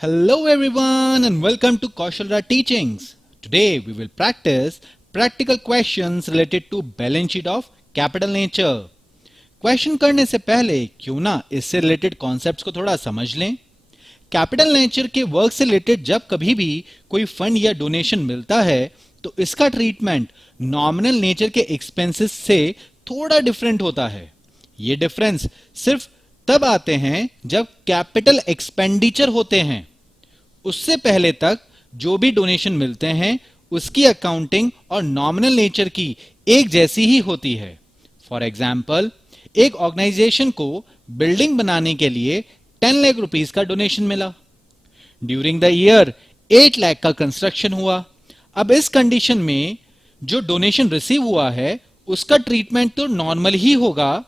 Hello everyone and welcome to Kaushalra Teachings. Today we will practice practical questions related to balance sheet of capital nature. Question करने से पहले क्यों ना इससे related concepts को थोड़ा समझ लें. कैपिटल नेचर के वर्क से रिलेटेड जब कभी भी कोई फंड या डोनेशन मिलता है तो इसका ट्रीटमेंट नॉमिनल नेचर के एक्सपेंसेस से थोड़ा डिफरेंट होता है. ये डिफरेंस सिर्फ तब आते हैं जब कैपिटल एक्सपेंडिचर होते हैं. उससे पहले तक जो भी डोनेशन मिलते हैं उसकी अकाउंटिंग और नॉमिनल नेचर की एक जैसी ही होती है. फॉर एग्जाम्पल, एक ऑर्गेनाइजेशन को बिल्डिंग बनाने के लिए 10 लाख रुपीस का डोनेशन मिला. ड्यूरिंग द ईयर 8 लाख का कंस्ट्रक्शन हुआ. अब इस कंडीशन में जो डोनेशन रिसीव हुआ है उसका ट्रीटमेंट तो नॉर्मल ही होगा.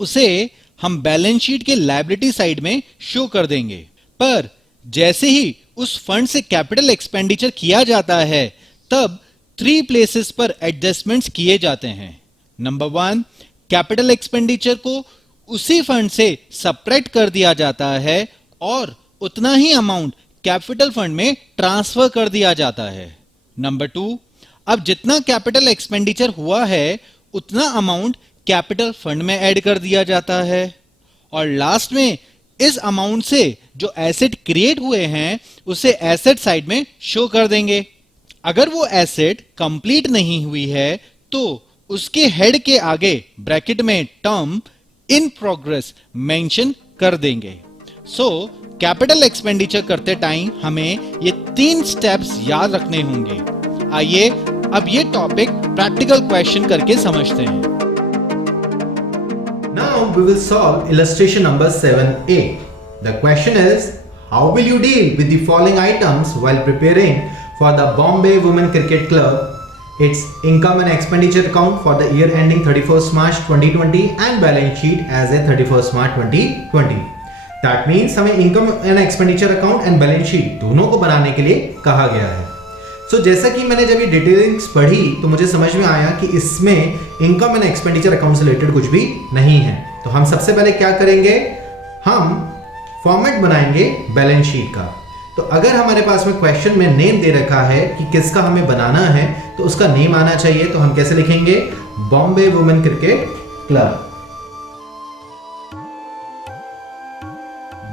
उसे हम बैलेंस शीट के लायबिलिटी साइड में शो कर देंगे. पर जैसे ही उस फंड से कैपिटल एक्सपेंडिचर किया जाता है तब 3 प्लेसेस पर एडजस्टमेंट्स किए जाते हैं. नंबर 1, कैपिटल एक्सपेंडिचर को उसी फंड से सेपरेट कर दिया जाता है और उतना ही अमाउंट कैपिटल फंड में ट्रांसफर कर दिया जाता है. नंबर 2, अब जितना कैपिटल एक्सपेंडिचर हुआ है उतना अमाउंट कैपिटल फंड में ऐड कर दिया जाता है. और लास्ट में इस अमाउंट से जो एसेट क्रिएट हुए हैं उसे एसेट साइड में शो कर देंगे. अगर वो एसेट कंप्लीट नहीं हुई है तो उसके हेड के आगे ब्रैकेट में टर्म इन प्रोग्रेस मेंशन कर देंगे. सो कैपिटल एक्सपेंडिचर करते टाइम हमें ये 3 स्टेप्स याद रखने होंगे. आइए अब ये टॉपिक प्रैक्टिकल क्वेश्चन करके समझते हैं. Now we will solve illustration number 7a. The question is, how will you deal with the following items while preparing for the Bombay Women Cricket Club, its income and expenditure account for the year ending 31st March 2020 and balance sheet as a 31st March 2020. That means हमें income and expenditure account and balance sheet दोनों को बनाने के लिए कहा गया है. जैसा कि मैंने जब ये डिटेलिंग्स पढ़ी तो मुझे समझ में आया कि इसमें इनकम एंड एक्सपेंडिचर अकाउंट से रिलेटेड कुछ भी नहीं है. तो हम सबसे पहले क्या करेंगे, हम फॉर्मेट बनाएंगे बैलेंस शीट का. तो अगर हमारे पास में क्वेश्चन में नेम दे रखा है कि किसका हमें बनाना है तो उसका नेम आना चाहिए. तो हम कैसे लिखेंगे, Bombay women cricket club.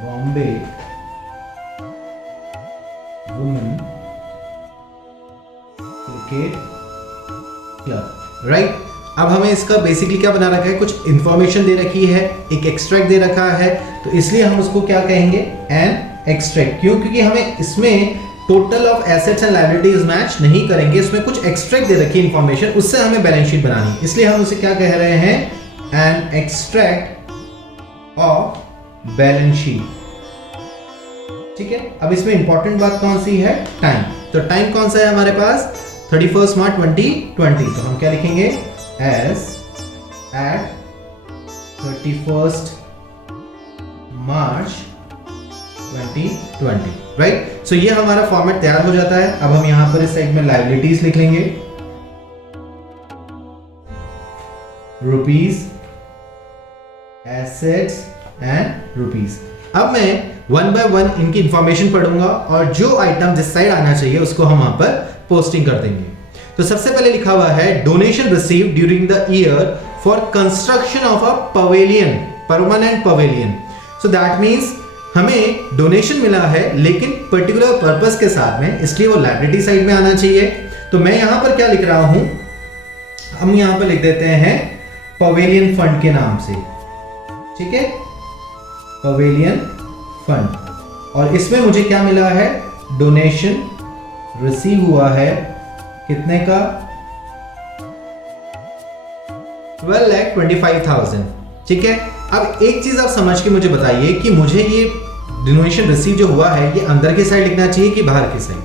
Bombay women club, right. अब हमें इसका बेसिकली क्या बना रखा है, कुछ इंफॉर्मेशन दे रखी है, एक एक्सट्रैक्ट दे रखा है. तो इसलिए हम उसको क्या कहेंगे, एन एक्सट्रैक्ट. क्यों? क्योंकि हमें इसमें total of assets and liabilities match नहीं करेंगे. इसमें कुछ एक्सट्रैक्ट दे रखी है इंफॉर्मेशन, उससे हमें बैलेंस शीट बनानी है. इसलिए हम उसे क्या कह रहे हैं, an extract of balance sheet. ठीक है. अब इसमें इंपॉर्टेंट बात कौन सी है, टाइम. तो टाइम कौन सा है हमारे पास, 31 मार्च 2020. तो हम क्या लिखेंगे, एज एट 31 मार्च 2020, राइट. सो ये हमारा फॉर्मेट तैयार हो जाता है. अब हम यहां पर इस साइड में लायबिलिटीज लिख लेंगे, रुपीज, एसेट्स एंड रुपीज. अब मैं 1 बाय 1 इनकी इंफॉर्मेशन पढ़ूंगा और जो आइटम जिस साइड आना चाहिए उसको हम वहां पर पोस्टिंग कर देंगे. तो सबसे पहले लिखा हुआ है, donation receive during the year for construction of a pavilion, permanent pavilion. So that means हमें डोनेशन मिला है लेकिन पर्टिकुलर पर्पस के साथ में, इसलिए वो लायबिलिटी साइड में आना चाहिए. तो मैं यहां पर क्या लिख रहा हूं, हम यहां पर लिख देते हैं पवेलियन फंड के नाम से. ठीक है, पवेलियन फंड. और इसमें मुझे क्या मिला है, डोनेशन रिसीव हुआ है कितने का, 12,25,000. ठीक है. अब एक चीज आप समझ के मुझे बताइए कि मुझे ये डोनेशन रिसीव जो हुआ है ये अंदर की साइड लिखना चाहिए कि बाहर की साइड.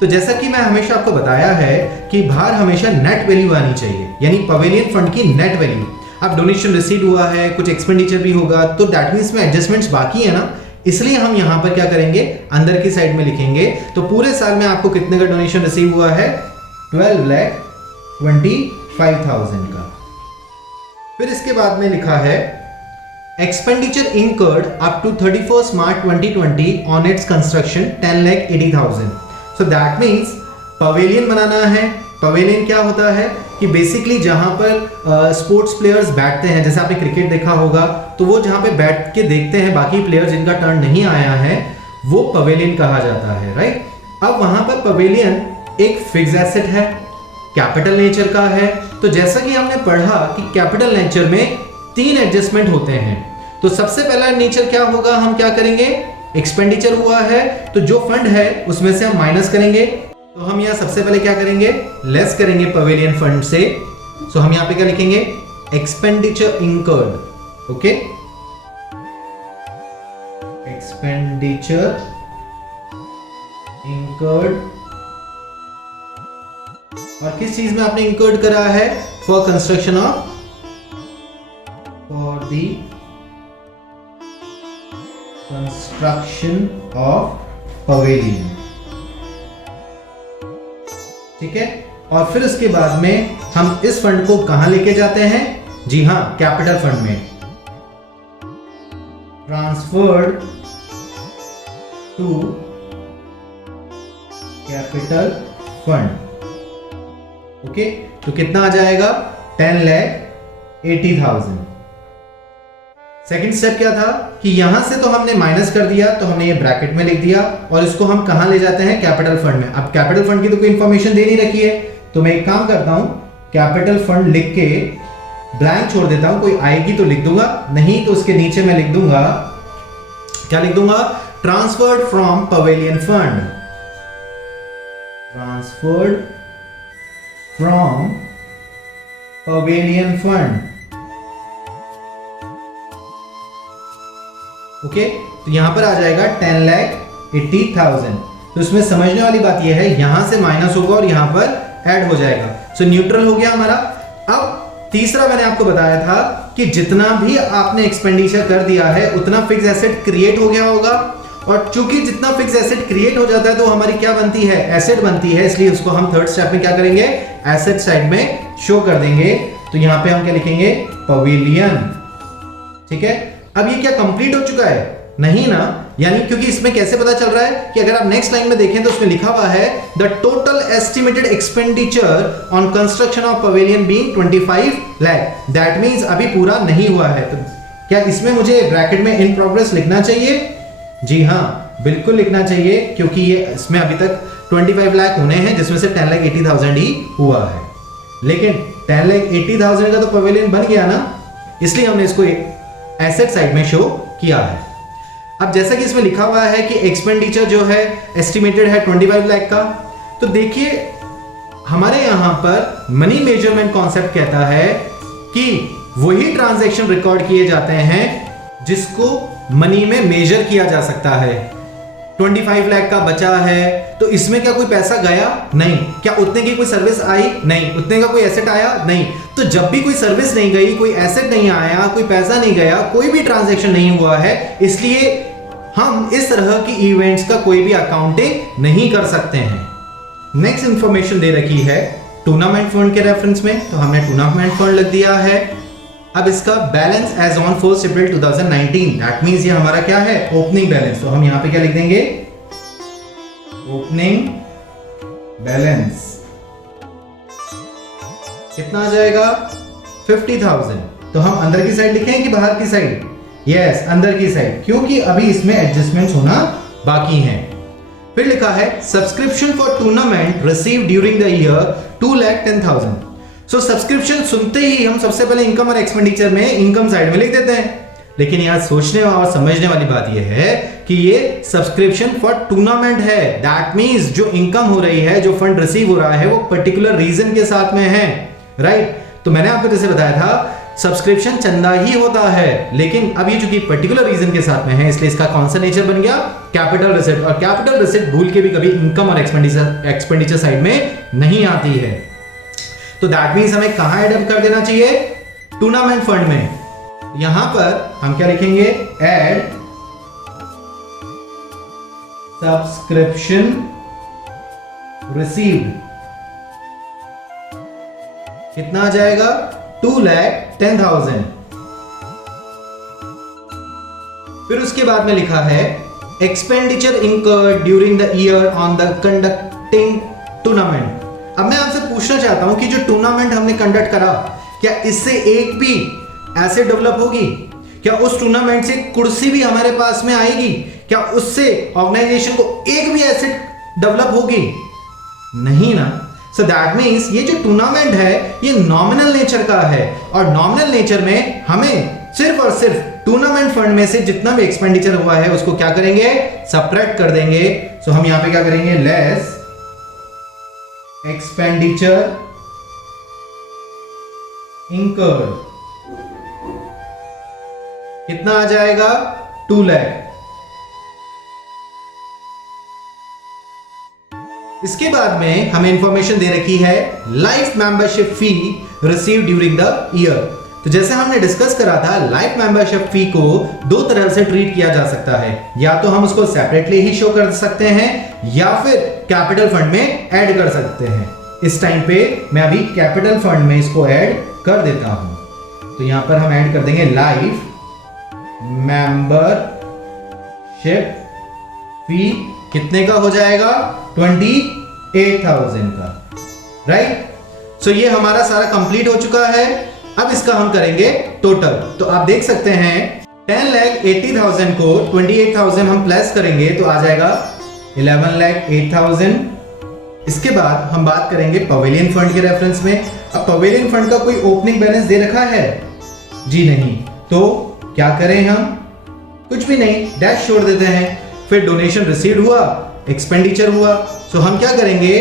तो जैसा कि मैं हमेशा आपको बताया है कि बाहर हमेशा नेट वैल्यू आनी चाहिए, यानी पवेलियन फंड की नेट वैल्यू. अब डोनेशन रिसीव हुआ है, कुछ एक्सपेंडिचर भी होगा, तो दैट मींस में एडजस्टमेंट्स बाकी है ना, इसलिए हम यहां पर क्या करेंगे, अंदर की साइड में लिखेंगे. तो पूरे साल में आपको कितने का डोनेशन रिसीव हुआ है, 12,25,000 का. फिर इसके बाद में लिखा है expenditure incurred up to 31st March 2020 on its construction 10,80,000. So that means pavilion बनाना है. पवेलियन क्या होता है कि बेसिकली जहां पर स्पोर्ट्स प्लेयर्स बैठते हैं, जैसे आपने क्रिकेट देखा होगा तो वो जहां पे बैठ के देखते हैं बाकी प्लेयर जिनका टर्न नहीं आया है, वो पवेलियन कहा जाता है, राइट. अब वहां पर पवेलियन एक फिक्स एसेट है, कैपिटल नेचर का है. तो जैसा कि हमने पढ़ा कि कैपिटल नेचर में 3 एडजस्टमेंट होते हैं. तो सबसे पहला नेचर क्या होगा, हम क्या करेंगे, एक्सपेंडिचर हुआ है तो जो फंड है उसमें से हम माइनस करेंगे. तो हम यहाँ सबसे पहले क्या करेंगे, लेस करेंगे पवेलियन फंड से. सो हम यहाँ पे क्या लिखेंगे, expenditure incurred. Okay, expenditure incurred. और किस चीज में आपने इंकर्ड करा है, for construction of, for the construction of pavilion. ठीक है. और फिर उसके बाद में हम इस फंड को कहां लेके जाते हैं, जी हां, कैपिटल फंड में. Transferred to capital fund. Okay, तो कितना आ जाएगा, 10,80,000. सेकेंड स्टेप क्या था कि यहां से तो हमने माइनस कर दिया, तो हमने ये ब्रैकेट में लिख दिया और इसको हम कहां ले जाते हैं, कैपिटल फंड में. अब कैपिटल फंड की तो कोई इंफॉर्मेशन दे नहीं रखी है, तो मैं एक काम करता हूं, कैपिटल फंड लिख के ब्लैंक छोड़ देता हूं. कोई आएगी तो लिख दूंगा, नहीं तो उसके नीचे मैं लिख दूंगा, क्या लिख दूंगा, transferred from pavilion fund. Transferred from pavilion fund. Okay, तो यहां पर आ जाएगा 10,80,000. तो इसमें समझने वाली बात यह है, यहां से माइनस होगा और यहां पर ऐड हो जाएगा. सो न्यूट्रल हो गया हमारा. अब तीसरा मैंने आपको बताया था कि जितना भी आपने एक्सपेंडिचर कर दिया है उतना फिक्स एसेट क्रिएट हो गया होगा. और चूंकि जितना फिक्स एसेट क्रिएट हो जाता है तो हमारी क्या बनती है, एसेट बनती है. इसलिए उसको हम थर्ड स्टेप में क्या करेंगे, एसेट साइड में शो कर देंगे. तो यहां पे हम क्या लिखेंगे, पवेलियन. ठीक है. अब ये क्या कंप्लीट हो चुका है, नहीं ना, यानी क्योंकि इसमें कैसे पता चल रहा है कि अगर आप नेक्स्ट लाइन में देखें तो उसमें लिखा हुआ है the total estimated expenditure on construction of pavilion being 25 lakh. That means अभी पूरा नहीं हुआ है. तो क्या इसमें मुझे ब्रैकेट में इन प्रोग्रेस लिखना चाहिए, जी हां, बिल्कुल लिखना चाहिए, क्योंकि ये इसमें अभी तक 25 लाख होने हैं जिसमें से 10,80,000 ही हुआ है. लेकिन 10,80,000 का तो पवेलियन बन गया ना, इसलिए हमने इसको एसेट साइड में शो किया है. अब जैसा कि इसमें लिखा हुआ है कि एक्सपेंडिचर जो है एस्टिमेटेड है 25 लाख का, तो देखिए हमारे यहां पर मनी मेजरमेंट कॉन्सेप्ट कहता है कि वही ट्रांजैक्शन रिकॉर्ड किए जाते हैं जिसको मनी में मेजर किया जा सकता है. 25 लाख का बचा है तो इसमें क्या कोई पैसा गया, नहीं. क्या उतने की कोई सर्विस आई, नहीं. उतने का कोई एसेट आया, नहीं. तो जब भी कोई सर्विस नहीं गई, कोई एसेट नहीं आया, कोई पैसा नहीं गया, कोई भी ट्रांजैक्शन नहीं हुआ है, इसलिए हम इस तरह की इवेंट्स का कोई भी अकाउंटिंग नहीं कर सकते हैं. नेक्स्ट इंफॉर्मेशन दे रखी है टूर्नामेंट फंड के रेफरेंस में, तो हमने टूर्नामेंट फंड लिख दिया है. अब इसका balance as on 1 April 2019, that means ये हमारा क्या है, ओपनिंग बैलेंस. तो हम यहां पे क्या लिख देंगे, ओपनिंग बैलेंस. कितना आ जाएगा, 50,000. तो हम अंदर की साइड लिखें कि बाहर की साइड, यस, अंदर की साइड, क्योंकि अभी इसमें एडजस्टमेंट्स होना बाकी हैं. फिर लिखा है subscription for tournament receive during the year 2,10,000. So subscription सुनते ही हम सबसे पहले इनकम और एक्सपेंडिचर में इनकम साइड में लिख देते हैं. लेकिन यहां सोचने और समझने वाली बात यह है कि ये सब्सक्रिप्शन फॉर टूर्नामेंट है. दैट मींस जो इनकम हो रही है, जो फंड रिसीव हो रहा है, वो पर्टिकुलर रीजन के साथ में है, राइट. तो मैंने आपको जैसे बताया था सब्सक्रिप्शन चंदा ही होता है, लेकिन अब ये चूंकि पर्टिकुलर रीजन के साथ में है इसलिए इसका कौन सा नेचर बन गया, कैपिटल रिसिप्ट. और कैपिटल रिसिप्ट भूल के भी कभी इनकम और एक्सपेंडिचर साइड में नहीं आती है. तो दैट मींस हमें कहां ऐड कर देना चाहिए, टूर्नामेंट फंड में. यहां पर हम क्या लिखेंगे, ऐड सब्सक्रिप्शन रिसीव्ड. कितना आ जाएगा, 2,10,000. फिर उसके बाद में लिखा है expenditure incurred during the year on the conducting tournament. अब मैं आपसे पूछना चाहता हूं कि जो टूर्नामेंट हमने कंडक्ट करा, क्या इससे एक भी एसेट डेवलप होगी? क्या उस टूर्नामेंट से कुर्सी भी हमारे पास में आएगी? क्या उससे ऑर्गेनाइजेशन को एक भी एसेट डेवलप होगी? नहीं ना। सो दैट मीन्स ये जो टूर्नामेंट है ये नॉमिनल नेचर का है, और नॉमिनल नेचर में हमें सिर्फ और सिर्फ टूर्नामेंट फंड में से जितना भी एक्सपेंडिचर हुआ है उसको क्या करेंगे, सबट्रैक्ट कर देंगे। सो हम यहां पे क्या करेंगे, लेस एक्सपेंडिचर इंकर्ड, कितना आ जाएगा, 2 लाख। इसके बाद में हमें इंफॉर्मेशन दे रखी है life membership fee receive during the year. तो जैसे हमने डिस्कस करा था, लाइफ मेंबरशिप फी को दो तरह से ट्रीट किया जा सकता है। या तो हम उसको सेपरेटली ही शो कर सकते हैं या फिर कैपिटल फंड में ऐड कर सकते हैं। इस टाइम पे मैं अभी कैपिटल फंड में इसको ऐड कर देता हूं। तो यहां पर हम ऐड कर देंगे लाइफ मेंबरशिप फी, कितने का हो जाएगा, 28,000 का, राइट। सो ये हमारा सारा कंप्लीट हो चुका है। अब इसका हम करेंगे टोटल। तो आप देख सकते हैं 10,80,000 को 28,000 हम प्लस करेंगे तो आ जाएगा 11,08,000। इसके बाद हम बात करेंगे पवेलियन फंड के रेफरेंस में। अब पवेलियन फंड का कोई ओपनिंग बैलेंस दे रखा है? जी नहीं। तो क्या करें हम, कुछ भी नहीं, डैश छोड़ देते हैं। फिर डोनेशन रिसीव्ड हुआ, एक्सपेंडिचर हुआ। सो हम क्या करेंगे,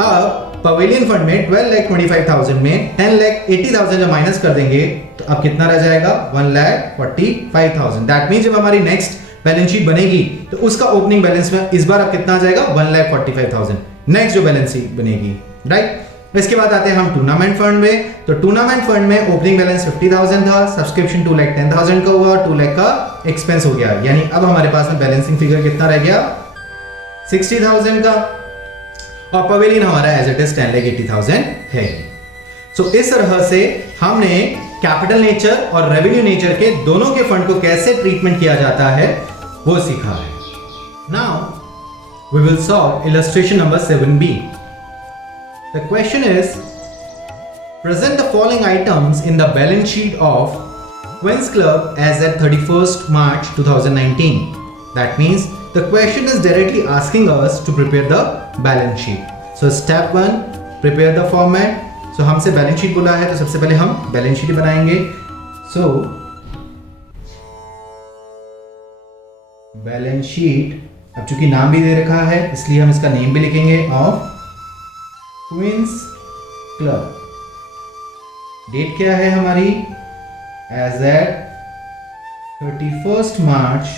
अब पवेलियन फंड में 12,25,000 में 10,80,000 जब माइनस कर देंगे तो अब कितना रह जाएगा, 1,45,000। दैट मीन जब हमारी नेक्स्ट बैलेंस शीट बनेगी तो उसका ओपनिंग बैलेंस में इस बार अब कितना आ जाएगा, 1,45,000 नेक्स्ट जो बैलेंस शीट बनेगी, राइट। इसके बाद आते हैं हम टूर्नामेंट फंड में। तो टूर्नामेंट फंड में ओपनिंग बैलेंस 50,000 था, सब्सक्रिप्शन 2,10,000 का हुआ, 2 लाख का एक्सपेंस हो गया। यानी अब हमारे पास में बैलेंसिंग फिगर कितना रह गया, 60,000 का। और पवेलियन हमारा एज इट इज 10,80,000 है। सो इस तरह से हमने कैपिटल नेचर और रेवेन्यू नेचर के दोनों के फंड को कैसे ट्रीटमेंट किया जाता है वो सीखा है। Now we will solve illustration number 7b। The question is, present the following items in the balance sheet of Queen's Club as at 31st March 2019. That means the question is directly asking us to prepare the balance sheet. So step 1, prepare the format. So हमसे balance sheet बोला है तो सबसे पहले हम balance sheet बनाएंगे। So balance sheet, अब चूंकि नाम भी दे रखा है इसलिए हम इसका नेम भी लिखेंगे ऑफ क्वींस क्लब। डेट क्या है हमारी, as eight 31st March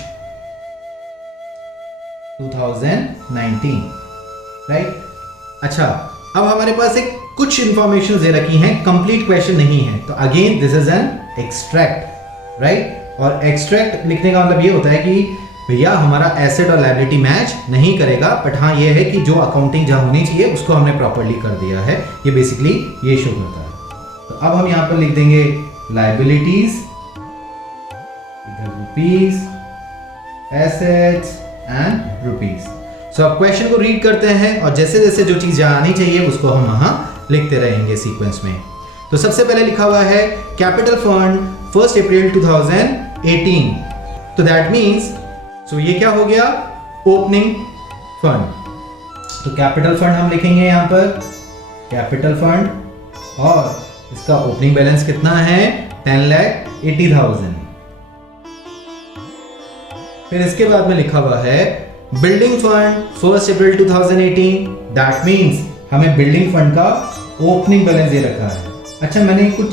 2019, right. अच्छा, अब हमारे पास एक कुछ इंफॉर्मेशन दे रखी हैं, कंप्लीट क्वेश्चन नहीं है। तो again this is an extract, right. और एक्सट्रैक्ट लिखने का मतलब ये होता है कि भैया हमारा एसेट और लायबिलिटी मैच नहीं करेगा, बट हाँ ये है कि जो अकाउंटिंग जहां होनी चाहिए उसको हमने प्रॉपर्ली कर दिया है। ये बेसिकली ये शो करता है। तो अब हम यहां पर लिख देंगे लायबिलिटीज, इधर रुपीज, एसेट्स एंड रुपीज। सो अब क्वेश्चन को रीड करते हैं और जैसे जैसे जो चीज जहां आनी चाहिए उसको हम वहां लिखते रहेंगे सीक्वेंस में। तो सबसे पहले लिखा हुआ है कैपिटल फंड 1 अप्रैल 2018। तो दैट मीन्स ये क्या हो गया, ओपनिंग फंड। तो कैपिटल फंड हम लिखेंगे यहां पर कैपिटल फंड, और इसका ओपनिंग बैलेंस कितना है, 10,80,000। फिर इसके बाद में लिखा हुआ है building fund 1 April 2018। That means हमें बिल्डिंग फंड का ओपनिंग बैलेंस दे रखा है। अच्छा, मैंने कुछ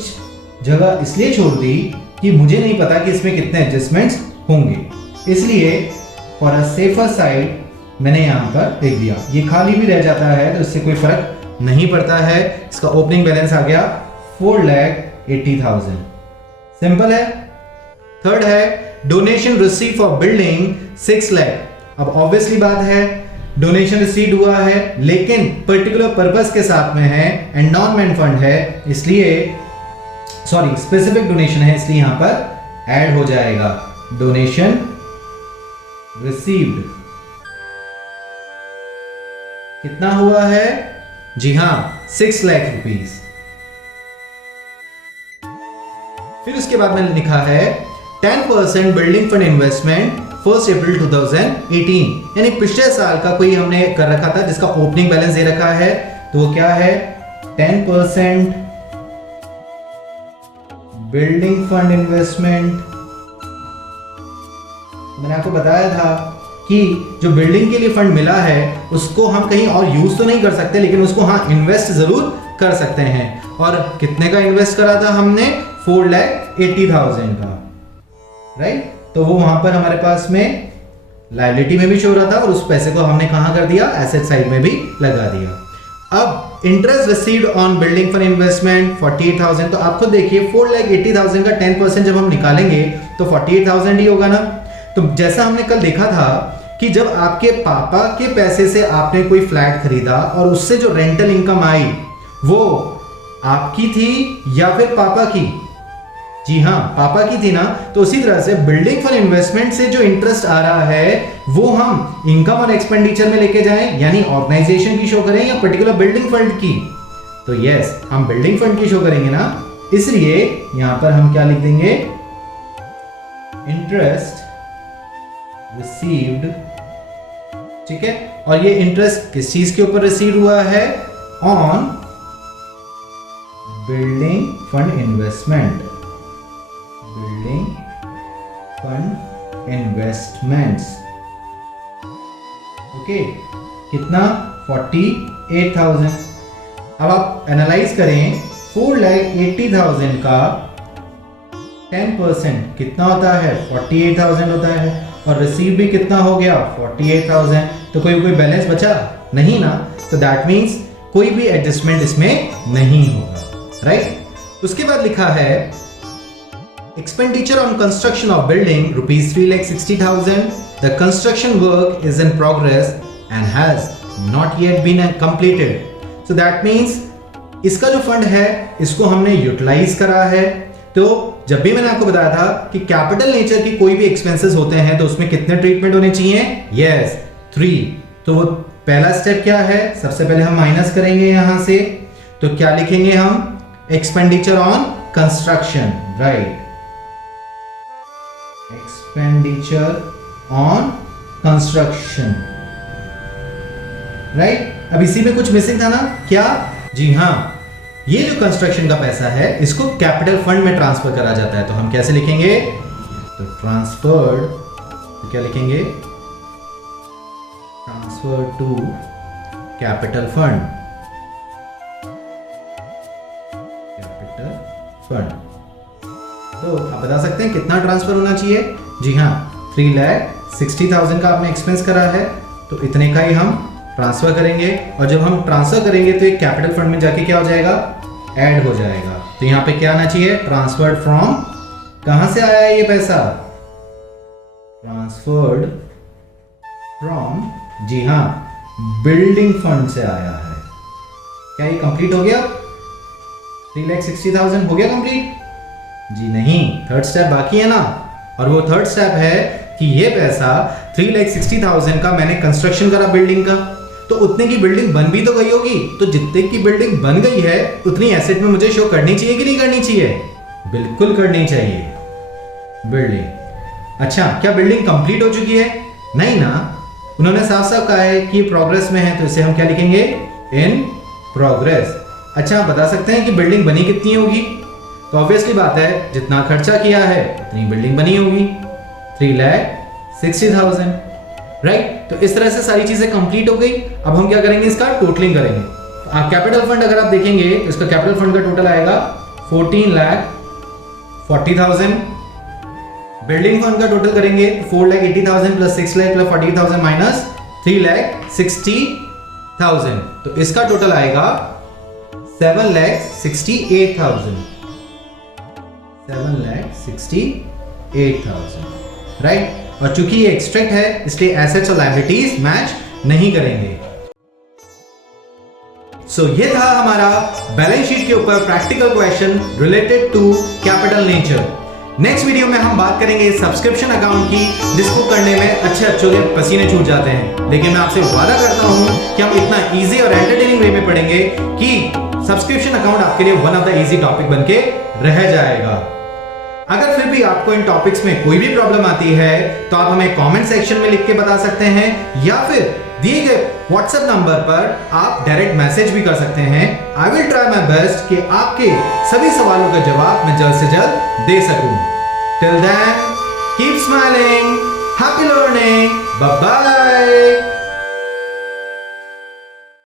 जगह इसलिए छोड़ दी कि मुझे नहीं पता कि इसमें कितने एडजस्टमेंट्स होंगे, इसलिए फॉर अ सेफर साइड मैंने यहां पर लिख दिया। ये खाली भी रह जाता है तो इससे कोई फर्क नहीं पड़ता है। इसका ओपनिंग बैलेंस आ गया 4,80,000, सिंपल है। थर्ड है donation receive for building 6 lakh. अब ऑब्वियसली बात है डोनेशन रिसीव हुआ है लेकिन पर्टिकुलर पर्पस के साथ में है, एंडोनमेंट फंड है, इसलिए स्पेसिफिक डोनेशन है, इसलिए यहां पर ऐड हो जाएगा डोनेशन रिसीव्ड कितना हुआ है? जी हां, 6 लाख रुपीस। फिर उसके बाद मैंने लिखा है 10% बिल्डिंग फंड इन्वेस्टमेंट 1 अप्रैल 2018, यानी पिछले साल का कोई हमने कर रखा था जिसका ओपनिंग बैलेंस दे रखा है, तो वो क्या है? 10% बिल्डिंग फंड इन्वेस्टमेंट। मैंने आपको बताया था कि जो बिल्डिंग के लिए फंड मिला है उसको हम कहीं और यूज तो नहीं कर सकते, लेकिन उसको हाँ इन्वेस्ट जरूर कर सकते हैं। और कितने का इन्वेस्ट करा था हमने? 4,80,000 का, राइट? तो वो वहां पर हमारे पास में लायबिलिटी में भी शो रहा था और उस पैसे को हमने कहां कर दिया? एसेट साइड में भी लगा दिया। अब interest received on building fund investment 48,000, तो आप खुद देखिए 4,80,000 का 10% जब हम निकालेंगे तो 48,000 ही होगा ना। तो जैसा हमने कल देखा था कि जब आपके पापा के पैसे से आपने कोई फ्लैट खरीदा और उससे जो रेंटल इनकम आई वो आपकी थी या फिर पापा की? जी हाँ, पापा की थी ना। तो उसी तरह से बिल्डिंग फंड इन्वेस्टमेंट से जो इंटरेस्ट आ रहा है वो हम इनकम और एक्सपेंडिचर में लेके जाएं, यानी ऑर्गेनाइजेशन की शो करें या पर्टिकुलर बिल्डिंग फंड की? तो यस, हम बिल्डिंग फंड की शो करेंगे ना, इसलिए यहां पर हम क्या लिख देंगे? इंटरेस्ट रिसीव्ड, ठीक है। और ये इंटरेस्ट किस चीज के ऊपर रिसीव हुआ है? On building fund investment, building fund investments. Okay, कितना? 48,000। अब आप एनालाइज करें, 4,80,000 का 10% कितना होता है? 48,000 होता है। और रिसीव भी कितना हो गया? 48,000। तो कोई बैलेंस बचा नहीं ना, तो दैट मींस कोई भी एडजस्टमेंट इसमें नहीं होगा, राइट? उसके बाद लिखा है expenditure on construction of building rupees 3,60,000। The construction work is in progress and has not yet been completed. So that means इसका जो फंड है इसको हमने यूटिलाइज करा है। तो जब भी मैंने आपको बताया था कि कैपिटल नेचर की कोई भी एक्सपेंसेस होते हैं तो उसमें कितने ट्रीटमेंट होने चाहिए? यस, 3। तो वो पहला स्टेप क्या है? सबसे पहले हम माइनस करेंगे यहां से, तो क्या लिखेंगे हम? Expenditure on construction, right? Expenditure on construction, right? अब इसी में कुछ मिसिंग था ना, क्या? जी हां, ये जो कंस्ट्रक्शन का पैसा है इसको कैपिटल फंड में ट्रांसफर करा जाता है। तो हम कैसे लिखेंगे? तो ट्रांसफर्ड, तो क्या लिखेंगे? Transfer to capital fund, capital fund. तो आप बता सकते हैं कितना ट्रांसफर होना चाहिए? जी हाँ, 3,60,000 का आपने एक्सपेंस करा है तो इतने का ही हम ट्रांसफर करेंगे। और जब हम ट्रांसफर करेंगे तो एक कैपिटल फंड में जाके क्या हो जाएगा? ऐड हो जाएगा। तो यहां पे क्या आना चाहिए? ट्रांसफर्ड फ्रॉम, कहां से आया है ये पैसा? ट्रांसफर्ड फ्रॉम, जी हां, बिल्डिंग फंड से आया है। क्या ये कंप्लीट हो गया? 3,60,000 हो गया कंप्लीट? जी नहीं, थर्ड स्टेप बाकी है ना। और वो थर्ड स्टेप है कि ये पैसा 3,60,000 का मैंने कंस्ट्रक्शन करा बिल्डिंग का, तो उतने की बिल्डिंग बन भी तो गई होगी। तो जितने की बिल्डिंग बन गई है उतनी एसेट में मुझे शो करनी चाहिए कि नहीं करनी चाहिए? बिल्कुल करनी चाहिए बिल्डिंग। अच्छा, क्या बिल्डिंग कंप्लीट हो चुकी है? नहीं ना, उन्होंने साफ साफ कहा है कि प्रोग्रेस में है, तो इसे हम क्या लिखेंगे? In progress. अच्छा, आप बता सकते हैं कि बिल्डिंग बनी कितनी होगी? तो ऑब्वियसली बात है, जितना खर्चा किया है उतनी बिल्डिंग बनी होगी, 3,60,000, राइट? तो इस तरह से सारी चीजें कंप्लीट हो गई। अब हम क्या करेंगे? इसका टोटलिंग करेंगे। आप कैपिटल फंड अगर आप देखेंगे तो इसका कैपिटल फंड का टोटल आएगा 14,40,000। बिल्डिंग फंड का टोटल करेंगे 4,80,000 प्लस 6,00,000 प्लस 40,000 माइनस 3,60,000। तो इसका टोटल आएगा 7,68,000, 7,68,000, राइट? और चूंकि ये एक्सट्रैक्ट है इसलिए एसेट्स और लायबिलिटीज मैच नहीं करेंगे। सो ये था हमारा बैलेंस शीट के ऊपर practical question related to capital nature. Next video में हम बात करेंगे सब्सक्रिप्शन अकाउंट की, जिसको करने में अच्छे के पसीने छूट जाते हैं। लेकिन मैं आपसे वादा करता हूं कि हम इतना इजी और एंटरटेनिंग वे में पढ़ेंगे कि सब्सक्रिप्शन अकाउंट आपके लिए one of the easy topic बनके रह जाएगा। अगर फिर भी आपको इन टॉपिक्स में कोई भी प्रॉब्लम आती है तो आप हमें कमेंट सेक्शन में लिख के बता सकते हैं, या फिर दिए गए व्हाट्सएप नंबर पर आप डायरेक्ट मैसेज भी कर सकते हैं। I will try my best कि आपके सभी सवालों का जवाब मैं जल्द से जल्द दे सकूं। Till then keep smiling, happy learning, bye bye.